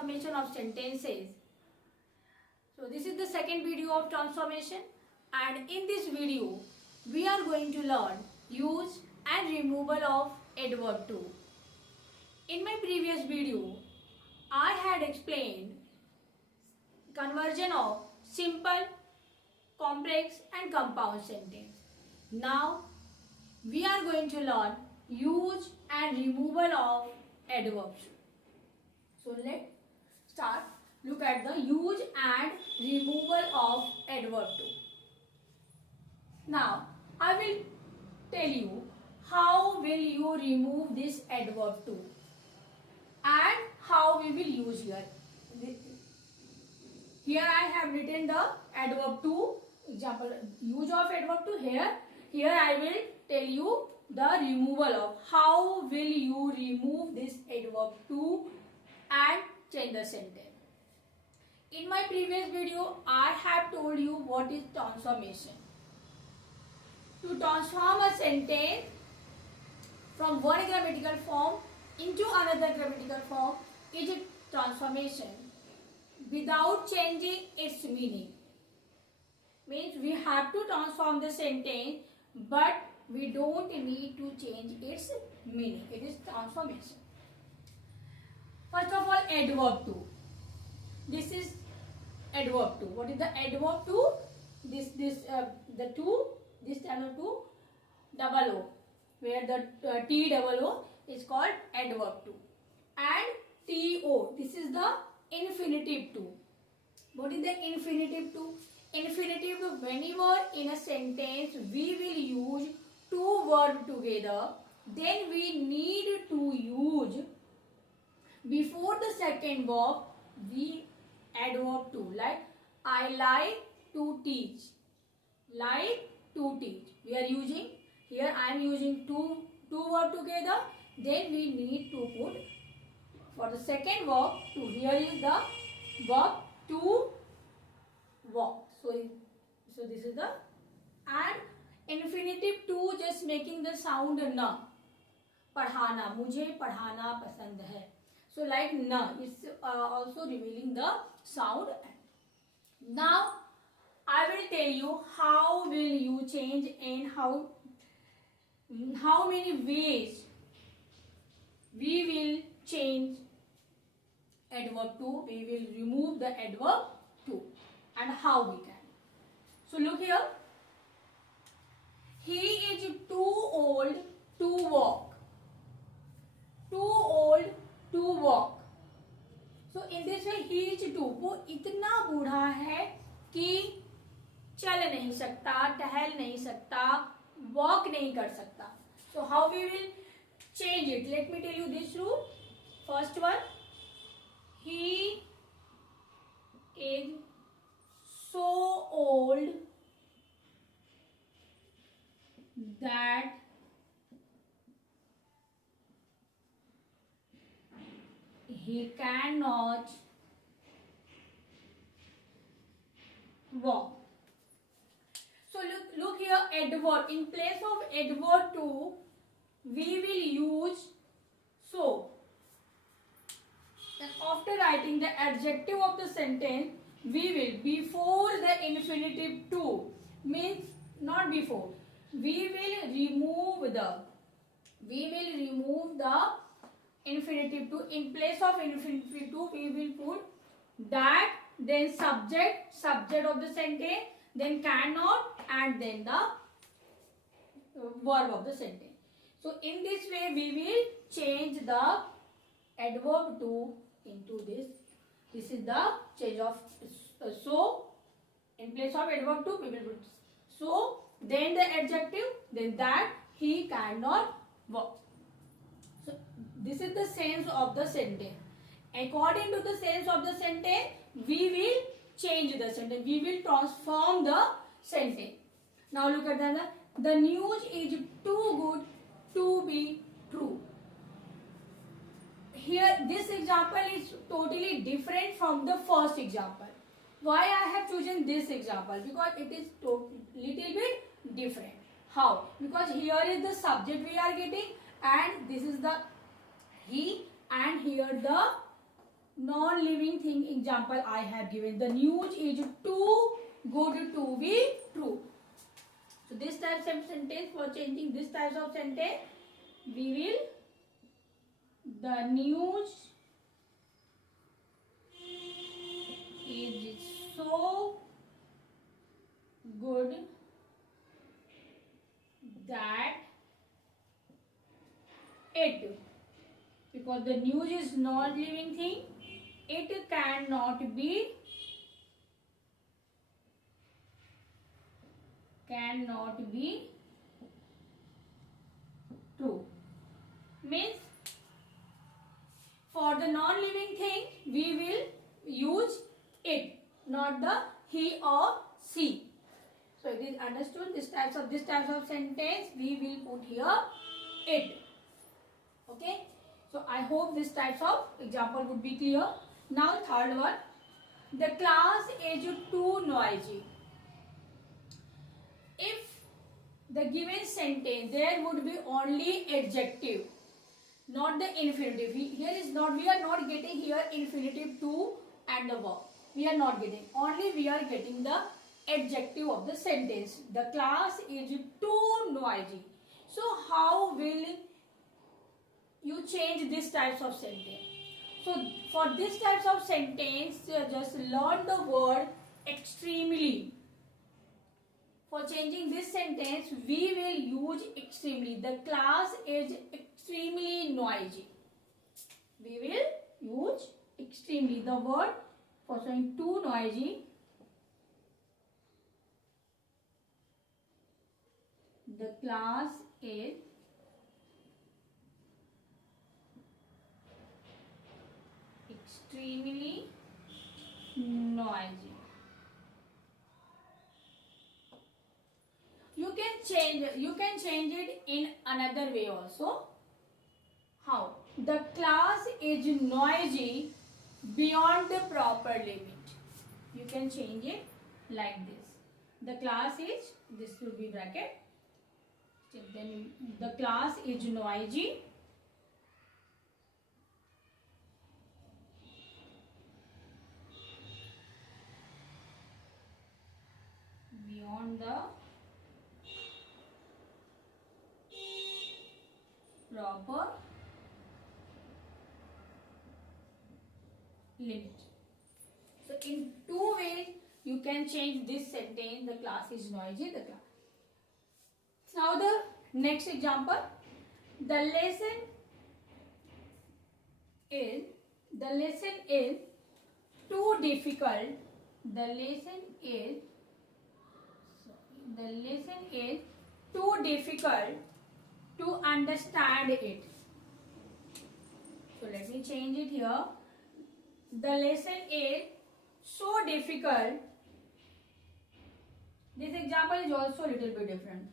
transformation of sentences. So this is the second video of transformation, and in this video we are going to learn use and removal of adverb to. In my previous video I had explained conversion of simple, complex and compound sentence. Now we are going to learn use and removal of adverbs. So let's start. Look at the use and removal of adverb to. Now I will tell you how will you remove this adverb to and how we will use here. Here I have written the adverb to, example use of adverb to here. Here I will tell you the removal of, how will you remove this adverb to and change the sentence. In my previous video I have told you what is transformation. To transform a sentence from one grammatical form into another grammatical form is a transformation without changing its meaning. Means we have to transform the sentence but we don't need to change its meaning. It is transformation. First of all, adverb to. This is adverb to. What is the adverb to? The to, this channel to double O, where the T double O is called adverb to. And TO, this is the infinitive to. What is the infinitive to? Infinitive to, whenever in a sentence we will use two verbs together, then we need to use before the second verb we adverb to, like I like to teach. Like to teach. We are using, here I am using two verbs together, then we need to put for the second verb to. Here is the verb to walk. So this is the, and infinitive to just making the sound na. पढ़ाना, मुझे पढ़ाना पसंद है. So like na is also revealing the sound. Now I will tell you how will you change and how many ways we will change adverb to. We will remove the adverb to, and how we can. So look here. He is too old to walk. Too old to walk. So in this way he is too, वो इतना बूढ़ा है कि चल नहीं सकता, टहल नहीं सकता, walk नहीं कर सकता. So how we will change it? Let me tell you this rule. First one, he is so old that he cannot walk. So look here, adverb. In place of adverb to, we will use so. And after writing the adjective of the sentence, we will, before the infinitive to, means not before, we will remove the infinitive to. In place of infinitive to, we will put that, then subject of the sentence, then cannot, and then the verb of the sentence. So in this way we will change the adverb to into this. This is the change of so. In place of adverb to, we will put so, then the adjective, then that he cannot walk. So this is the sense of the sentence. According to the sense of the sentence, we will change the sentence. We will transform the sentence. Now look at the news is too good to be true. Here this example is totally different from the first example. Why I have chosen this example? Because it is little bit different. How? Because here is the subject we are getting, and this is the he, and here the non-living thing example I have given. The news is too good to be true. So this type of sentence, for changing this type of sentence, we will, the news is so good that it, because the news is non-living thing, it cannot be true. Means for the non-living thing we will use it, not the he or she. So it is understood. This types of sentence we will put here it. Okay. So I hope this types of example would be clear. Now third one, the class is too noisy. If the given sentence there would be only adjective, not the infinitive. Here is not, we are not getting here infinitive to and the verb. We are not getting. Only we are getting the adjective of the sentence. The class is too noisy. So how will you change this types of sentence? So for this types of sentence, just learn the word extremely. For changing this sentence, we will use extremely. The class is extremely noisy. We will use extremely. The word for saying too noisy. The class is extremely noisy. You can change it in another way also. How? The class is noisy beyond the proper limit. You can change it like this. The class is, this will be bracket. Then the class is noisy beyond the proper limit. So in two ways you can change this sentence. The class is noisy. The class. Now the next example. The lesson is too difficult. The lesson is too difficult to understand it. So let me change it here. The lesson is so difficult. This example is also a little bit different.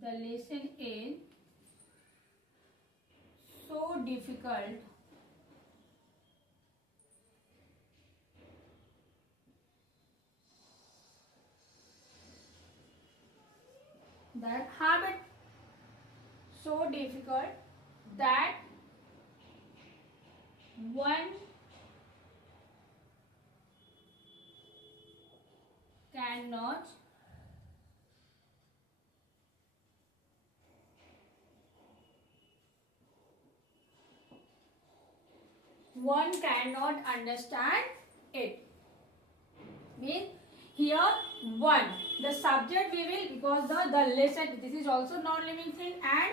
The lesson is so difficult that habit, so difficult that one cannot understand it. Means here one, the subject we will, because the lesson, this is also non-living thing, and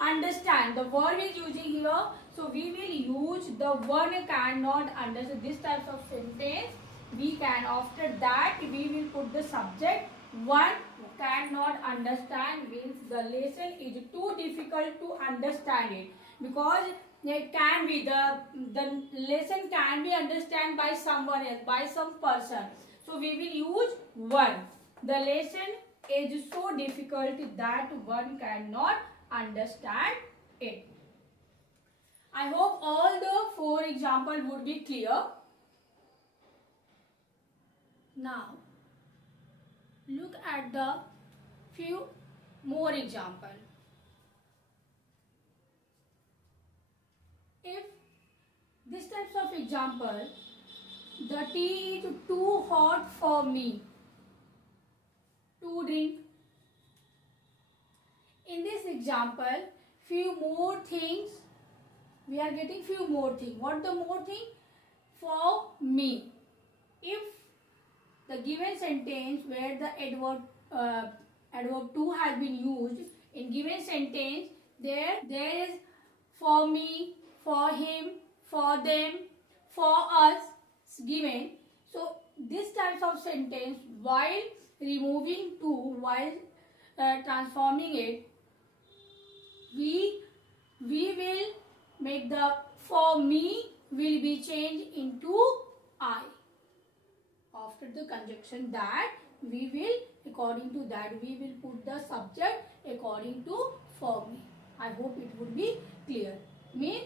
understand, the word is using here, so we will use the one cannot understand. This type of sentence we can, after that we will put the subject. One cannot understand means the lesson is too difficult to understand it, because it can be the lesson can be understood by someone else, by some person. So we will use one. The lesson is so difficult that one cannot understand it. I hope all the four examples would be clear. Now look at the few more examples. this types of example, the tea is too hot for me to drink. In this example, few more things, we are getting few more things. What the more thing? For me. If the given sentence where the adverb to has been used, in given sentence there is for me, for him, for them, for us given. So this types of sentence, while removing to, while transforming it, we will make the for me will be changed into I. After the conjunction that, we will, according to that, we will put the subject according to for me. I hope it would be clear. Means,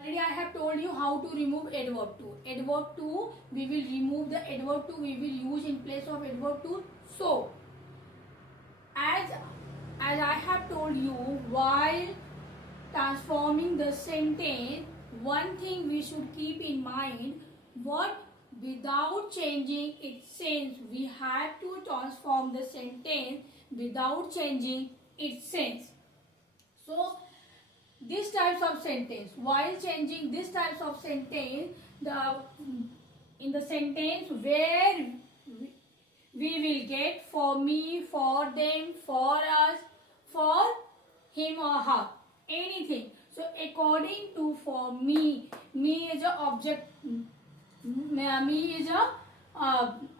already I have told you how to remove adverb to. Adverb to, we will remove the adverb to, we will use in place of adverb to so. As I have told you, while transforming the sentence, one thing we should keep in mind, what without changing its sense, we have to transform the sentence without changing its sense. So these types of sentence, while changing these types of sentence, in the sentence where we will get for me, for them, for us, for him or her, anything. So according to for me is a object, me is a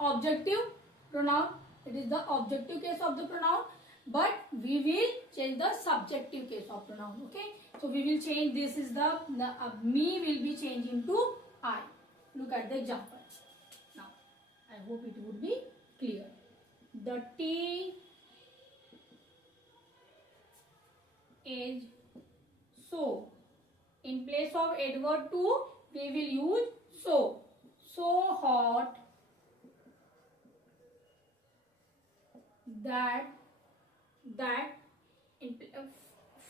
objective pronoun. It is the objective case of the pronoun, but we will change the subjective case of pronoun. Okay, so we will change, this is the me will be changing to I. Look at the example. Now I hope it would be clear. The tea is so. In place of adverb to, we will use so. So hot that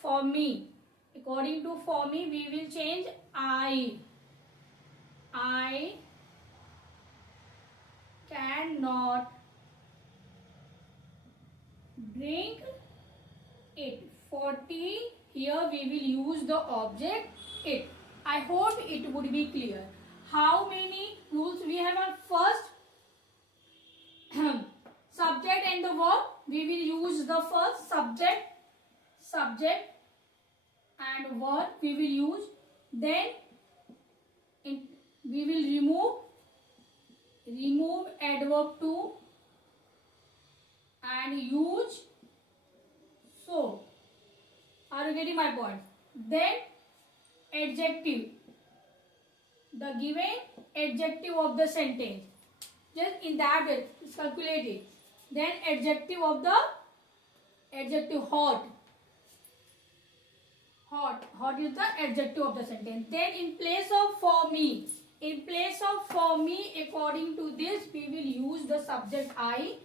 for me, according to for me, we will change I cannot drink it. For tea, here we will use the object it. I hope it would be clear. How many rules we have on first? Subject and the verb. We will use the first subject and verb we will use. Then we will remove adverb to and use so. Are you getting my point? Then adjective, the given adjective of the sentence, just in that way calculate it. Then adjective of the hot is the adjective of the sentence. Then in place of for me, according to this, we will use the subject I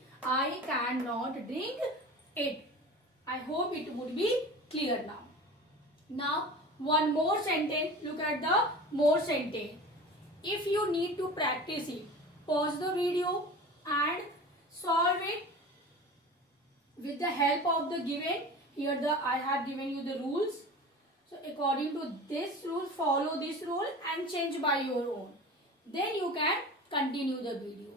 cannot drink it. I hope it would be clear now. Now one more sentence. Look at the more sentence. If you need to practice it, pause the video and solve it with the help of the given. Here I have given you the rules. So according to this rule, follow this rule and change by your own. Then you can continue the video.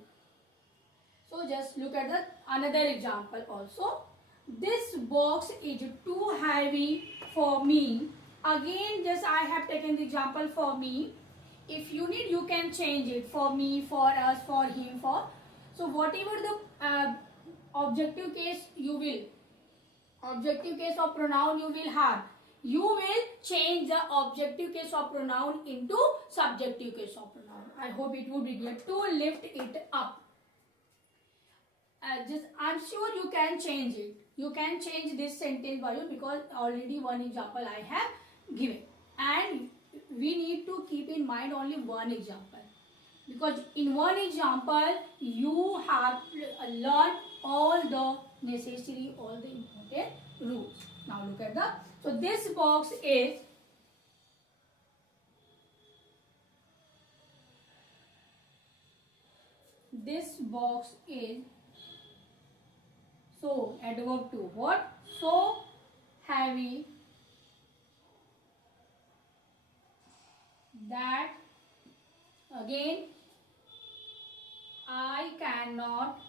So just look at the another example also. This box is too heavy for me. Again, just I have taken the example for me. If you need, you can change it for me, for us, for him, for. So whatever the objective case you will, objective case of pronoun you will have, you will change the objective case of pronoun into subjective case of pronoun. I hope it would be clear. To lift it up. I'm sure you can change it. You can change this sentence by you, because already one example I have given. And we need to keep in mind only one example. Because in one example, you have learned all the necessary, all the important rules. Now look at so this box is this box is so, adverb 2. What? So heavy that again I cannot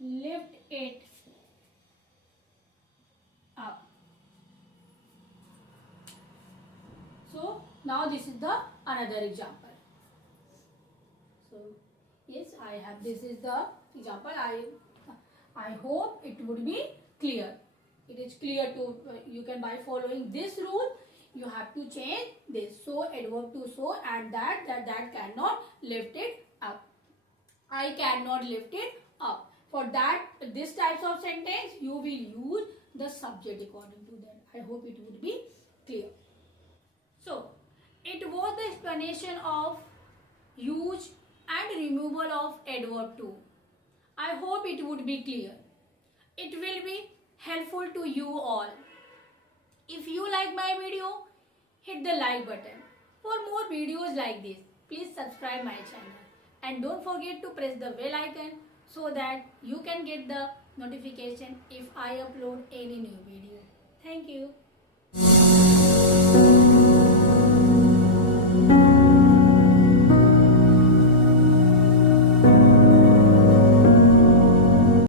lift it up. So now this is the another example. So yes, I have, this is the example. I hope it would be clear. It is clear to you can, by following this rule you have to change this. So adverb to so and that cannot lift it up. I cannot lift it up. For that, this types of sentence you will use the subject according to that. I hope it would be clear. So it was the explanation of use and removal of adverb 2. I hope it would be clear. It will be helpful to you all. If you like my video, hit the like button. For more videos like this, please subscribe my channel. And don't forget to press the bell icon so that you can get the notification if I upload any new video. Thank you.